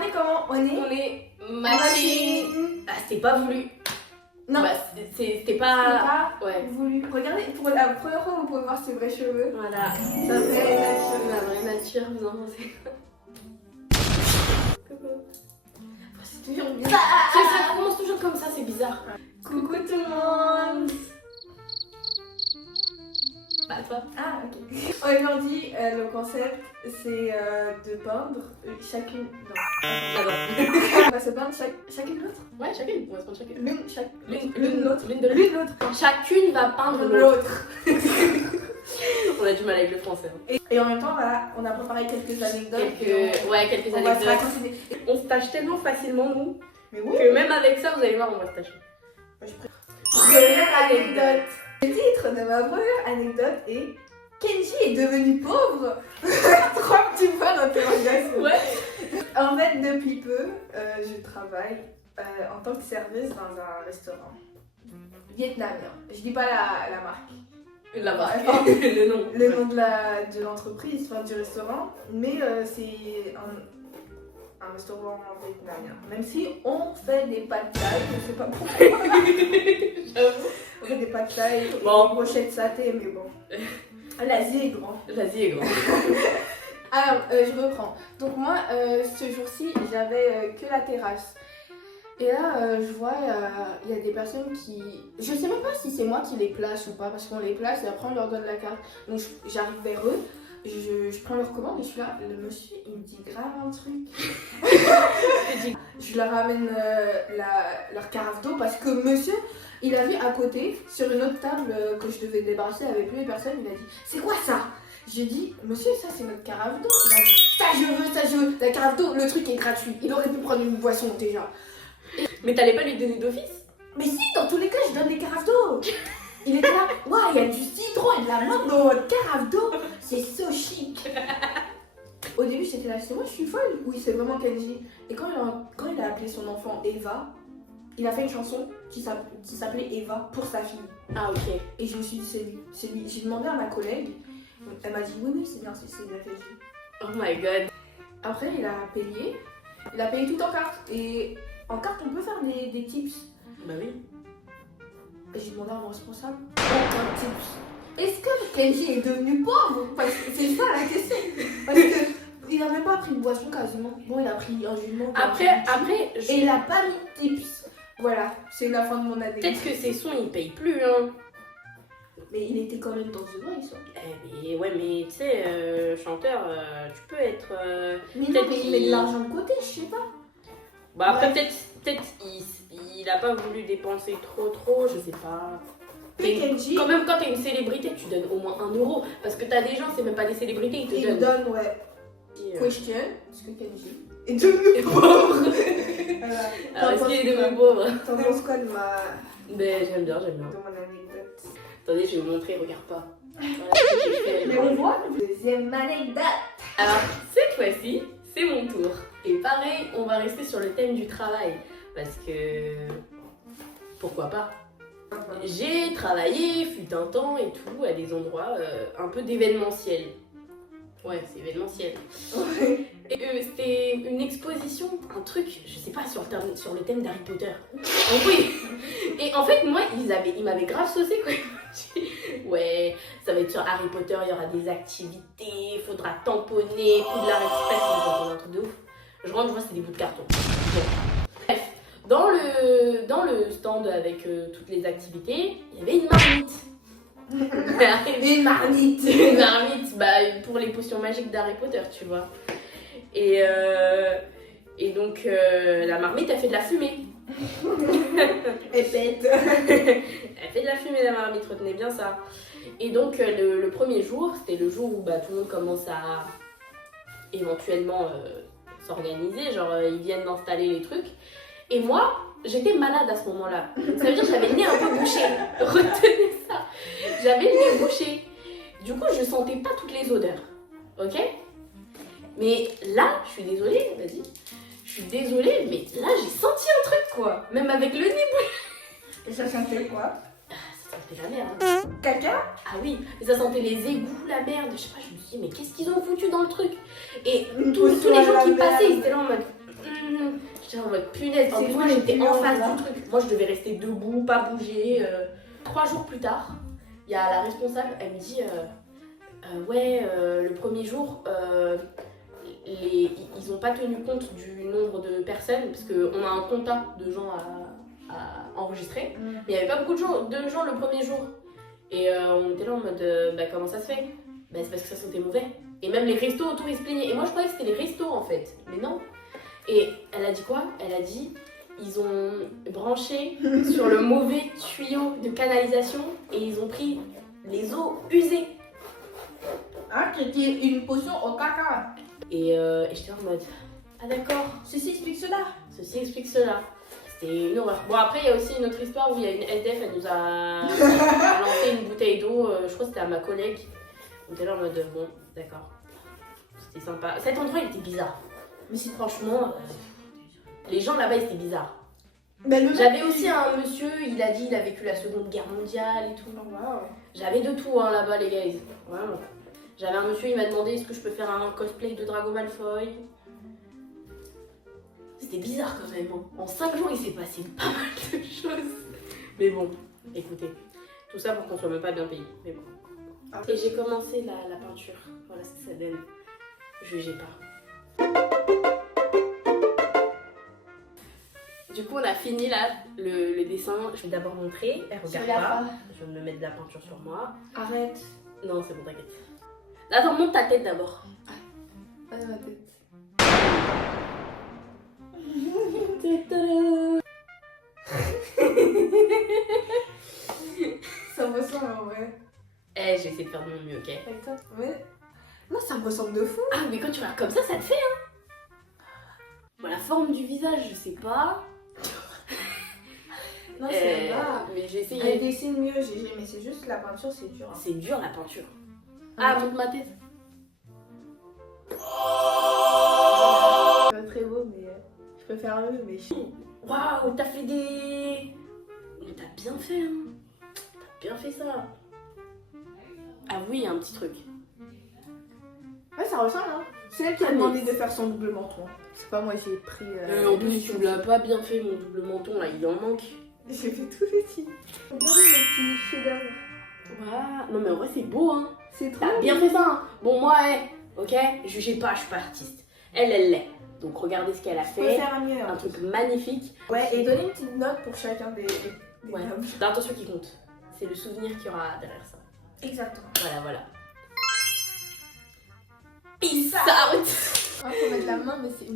Regardez comment on est. On est matching. Ah, c'était pas voulu. Non. Bah, c'était C'est pas... pas Ouais. voulu. Regardez, pour la première fois, vous pouvez voir ses vrais cheveux. Voilà. Ça fait nature. La vraie nature, vous en pensez quoi? Coucou. C'est toujours bizarre. Ça commence toujours comme ça, c'est bizarre. Coucou tout le monde. Bah, toi. Ah, ok. Aujourd'hui, le concept, c'est de peindre chacune. Non. Ah bon. On va se peindre chacune l'autre. Ouais, chacune. On va se prendre chacune. L'une l'autre. L'une de l'autre. L'une l'autre. Chacune va peindre l'autre. L'autre. On a du mal avec le français. Hein. Et en même temps, voilà, on a préparé quelques anecdotes. Quelques On va se anecdotes. raconter des. On se tâche tellement facilement, nous, Mais oui. que même avec ça, vous allez voir, on va se tâcher. Première anecdote. Le titre de ma première anecdote est Kenji est devenu pauvre. Trois petits points d'interrogation. Ouais. En fait, depuis peu, je travaille en tant que serveuse dans un restaurant vietnamien. Je dis pas la marque, La marque. Ouais. Le nom. le nom de l'entreprise, enfin du restaurant, mais c'est un restaurant vietnamien. Même si on fait des pâtes thaï, je sais pas pourquoi. J'avoue. On fait des pâtes thaï, Bon. une brochette saté, mais bon. L'Asie est grande. L'Asie est grande. Alors, je reprends. Donc moi, ce jour-ci, j'avais que la terrasse. Et là, je vois, il y a des personnes qui... Je sais même pas si c'est moi qui les place ou pas, parce qu'on les place et après on leur donne la carte. Donc j'arrive vers eux, je prends leur commande et je suis là, le monsieur, il me dit grave un truc. Je leur ramène leur carafe d'eau parce que monsieur, il a vu à côté, sur une autre table que je devais débarrasser avec lui et personne, il a dit, c'est quoi ça? J'ai dit, monsieur, ça c'est notre carafe d'eau. Il a dit, ça je veux. La carafe d'eau, le truc est gratuit. Il aurait pu prendre une boisson déjà. Mais t'allais pas lui donner d'office? Mais si, dans tous les cas, je donne des carafes d'eau. Il était là, waouh, il y a du citron et de la menthe dans votre carafe d'eau. C'est so chic. Au début, j'étais là, c'est moi, je suis folle. Oui, c'est vraiment Kenji. Et quand il a appelé son enfant Eva, il a fait une chanson qui s'appelait Eva pour sa fille. Ah, ok. Et je me suis dit, c'est lui. J'ai demandé à ma collègue. Elle m'a dit, oui, c'est bien, c'est bien Kenji. Oh my god. Après, il a payé. Il a payé tout en carte. Et en carte, on peut faire des tips. Bah oui. J'ai demandé à mon responsable. Aucun tips. Est-ce que Kenji est devenu pauvre? Parce que c'est ça la question. Parce que il n'a même pas pris une boisson quasiment. Bon, il a pris un jus de mangue. Après, Et il a pas mis de tips. Voilà, c'est la fin de mon année. peut-être que ses sons, ils payent plus, hein. Mais il était quand même dans The Voice. Hein. Mais ouais, mais tu sais, chanteur, tu peux être... Mais non, peut-être mais il met de l'argent de côté, je sais pas. Bah après, Ouais. peut-être il a pas voulu dépenser trop, je sais pas. Mais Kenji, Quand même, quand t'es une célébrité, tu donnes au moins 1 euro. Parce que t'as des gens, c'est même pas des célébrités, ils te il donnent. donne, ouais. Et, Question, est-ce que Kenji est devenu pauvre? Voilà. Alors, est-ce qu'il est devenu quoi? pauvre? T'en penses quoi de Mais j'aime bien. mon anecdote? Attendez, je vais vous montrer, regarde pas. Voilà ce que j'ai fait. Mais on voit. Deuxième anecdote. Alors, cette fois-ci, c'est mon tour. Et pareil, on va rester sur le thème du travail. Parce que... Pourquoi pas? J'ai travaillé, fut un temps et tout, à des endroits un peu d'événementiel. Ouais, c'est événementiel. Ouais. Et c'était une exposition, un truc, je sais pas, sur le thème d'Harry Potter. Donc oui. Et en fait, moi, ils m'avaient grave saucé quoi. Ils m'ont dit, ouais, ça va être sur Harry Potter, il y aura des activités, faudra tamponner, Poudlard Express, c'est un truc de ouf. Je rentre, je vois, c'est des bouts de carton. Bon. Bref, dans le stand avec toutes les activités, il y avait une marmite. Une marmite. Une marmite, bah, pour les potions magiques d'Harry Potter, tu vois. Et donc, la marmite, elle fait de la fumée. Elle pète. Elle fait de la fumée, la marmite, retenez bien ça. Et donc, le premier jour, c'était le jour où bah, tout le monde commence à éventuellement s'organiser. Genre, ils viennent d'installer les trucs. Et moi, j'étais malade à ce moment-là. Ça veut dire que j'avais le nez un peu bouché. Retenez ça. J'avais le nez bouché. Du coup, je sentais pas toutes les odeurs. Ok? Mais là, je suis désolée, vas-y. Je suis désolée, mais là, j'ai senti un truc, quoi. Même avec le nez bouché. Et ça sentait quoi? Ça sentait la merde. Caca? Ah oui, et ça sentait les égouts, la merde. Je sais pas, je me suis dit, mais qu'est-ce qu'ils ont foutu dans le truc? Et tous les gens qui passaient, ils étaient là en mode... J'étais en mode punaise. En C'est plus, moi vrai, j'étais les en clients, face là. du truc. Moi je devais rester debout, pas bouger. 3 jours plus tard, il y a la responsable, elle me dit ouais, le premier jour, ils ont pas tenu compte du nombre de personnes parce qu'on a un quota de gens à enregistrer. Mais il n'y avait pas beaucoup de gens le premier jour. Et on était là en mode bah, comment ça se fait? Bah, c'est parce que ça sentait mauvais. Et même les restos autour ils se plaignaient. Et moi je croyais que c'était les restos en fait. Mais non. Et elle a dit quoi? Elle a dit ils ont branché sur le mauvais tuyau de canalisation et ils ont pris les eaux usées. Ah, c'était une potion au caca. Et j'étais en mode ah d'accord, Ceci explique cela. ceci explique cela. C'était une horreur. Bon après il y a aussi une autre histoire où il y a une SDF, elle nous a lancé une bouteille d'eau, je crois que c'était à ma collègue. On était là en mode bon d'accord, c'était sympa. Cet endroit il était bizarre. Mais si franchement, les gens là-bas ils étaient bizarres. Ben, J'avais aussi un monsieur, il a dit il a vécu la Seconde Guerre mondiale et tout. Wow. J'avais de tout hein, là-bas les gars, vraiment. J'avais un monsieur, il m'a demandé est-ce que je peux faire un cosplay de Drago Malfoy. C'était bizarre quand même. Hein. En 5 jours, il s'est passé pas mal de choses. Mais bon, écoutez, tout ça pour qu'on soit même pas bien payé. Mais bon. Et j'ai commencé la peinture. Voilà ce que ça donne. Jugez pas. Du coup, on a fini là le dessin. Je vais d'abord montrer. Elle regarde pas. Je vais me mettre de la peinture sur moi. Arrête. Non, c'est bon, t'inquiète. Attends, monte ta tête d'abord. Pas dans ma tête. Ça me ressemble en vrai. Eh, j'ai essayé de faire de mon mieux, ok? Avec toi? Ouais. Non, ça me ressemble de fou. Ah, mais quand tu regardes comme ça te fait, hein? Bon, la forme du visage, je sais pas. Non, c'est pas. Mais j'ai Elle essayé. dessine mieux, GG, mais c'est juste la peinture, c'est dur. Hein. C'est dur la peinture. Ah, monte ma tête. Pas très beau, mais je peux faire mieux, mais Waouh, t'as fait des. Mais t'as bien fait, hein? T'as bien fait ça. Ah oui, il y a un petit truc. ouais, ça ressemble, hein. C'est elle qui a Ah, mais demandé de faire son double menton. C'est pas moi, j'ai pris. En plus, tu l'as pas bien fait, mon double menton, là, il en manque. J'ai fait tous les petits. Regardez les petits chefs-d'œuvre. Waouh. Non, mais en vrai, c'est beau, hein? C'est trop T'as bien fait ça, hein? Bon, moi, ok? Jugez pas, je suis pas artiste. Elle l'est. Donc, regardez ce qu'elle a Je peux fait. faire mieux. Un Hein. truc magnifique. Ouais, et donner une petite note pour chacun des Ouais. dames. L'intention qui compte. C'est le souvenir qu'il y aura derrière ça. Exactement. Voilà. Peace out! Ah, faut mettre la main, mais c'est.